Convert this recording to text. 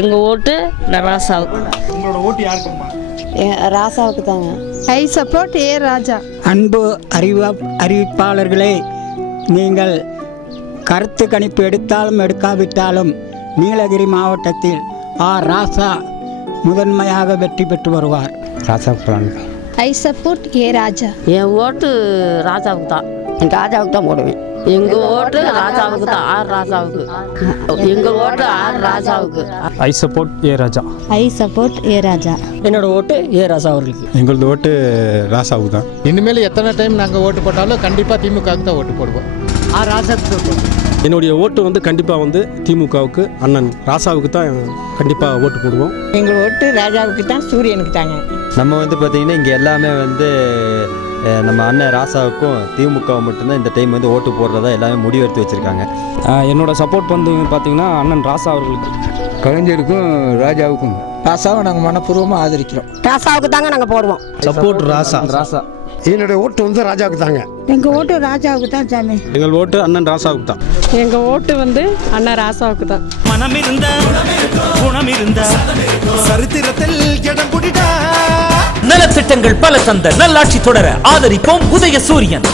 எங்கள் ஓட்டு ராசாவுக்கு. உங்களோட ஓட்டு யாருக்கும்மா? ராசாவுக்கு தாங்க. I support A Raja. அன்பு அறிவ அறிவிப்பாளர்களே நீங்கள் கருத்து கணிப்பு எடுத்தாலும் எடுக்காவிட்டாலும் நீலகிரி மாவட்டத்தில் ஆர் ராசா முதன்மையாக வெற்றி பெற்று வருவார். ராசா ஐ சப்போர்ட் ஏ ராஜா. என் ஓட்டு ராசாவுக்கு தான். ராஜாவுக்கு தான் போடுவேன். எங்கள் ஓட்டு ராசாவுக்கு தான் ஆர் ராசாவுக்கு எங்கள் ஓட்டு R ராசாவுக்கு I support A Raja. I support A Raja. என்னோட ஓட்டு ஏ ராசா அவர்களுக்கு. எங்களது ஓட்டு ராசாவுக்கு தான். இனிமேல் எத்தனை டைம் நாங்கள் ஓட்டு போட்டாலும் கண்டிப்பாக திமுகவுக்கு தான் ஓட்டு போடுவோம். ஆ ராசாவுக்கு என்னுடைய ஓட்டு வந்து கண்டிப்பாக வந்து திமுகவுக்கு அண்ணன் ராசாவுக்கு தான் கண்டிப்பாக ஓட்டு போடுவோம். எங்கள் ஓட்டு ராஜாவுக்கு தான் சூரியனுக்கு தாங்க. நம்ம வந்து பார்த்தீங்கன்னா இங்கே எல்லாமே வந்து நம்ம அண்ணன் ராசாவுக்கும் திமுக மட்டும்தான் இந்த டைம் வந்து ஓட்டு போடுறதா எல்லாமே முடிவெடுத்து வச்சுருக்காங்க. என்னோட சப்போர்ட் வந்து பார்த்தீங்கன்னா அண்ணன் ராசா அவர்களுக்கு. கலைஞருக்கும் ராஜாவுக்கும். ராசாவை நாங்கள் மனப்பூர்வமாக ஆதரிக்கிறோம். ராசாவுக்கு தாங்க நாங்கள் போடுவோம். சப்போர்ட் ராசா. ராசா. என்னுடைய ஓட்டு வந்து ராஜாவுக்கு தாங்க. எங்கள் ஓட்டு ராஜாவுக்கு தான் சாமி. எங்கள் ஓட்டு அண்ணன் ராசாவுக்கு தான். எங்கள் ஓட்டு வந்து அண்ணா ராசாவுக்கு தான். மனம் இருந்த குணம் இருந்த சரித்திரத்தில் இடம் குடிடா பல தந்த நல்லாட்சி தொடர ஆதரிப்போம் உதய சூரியன்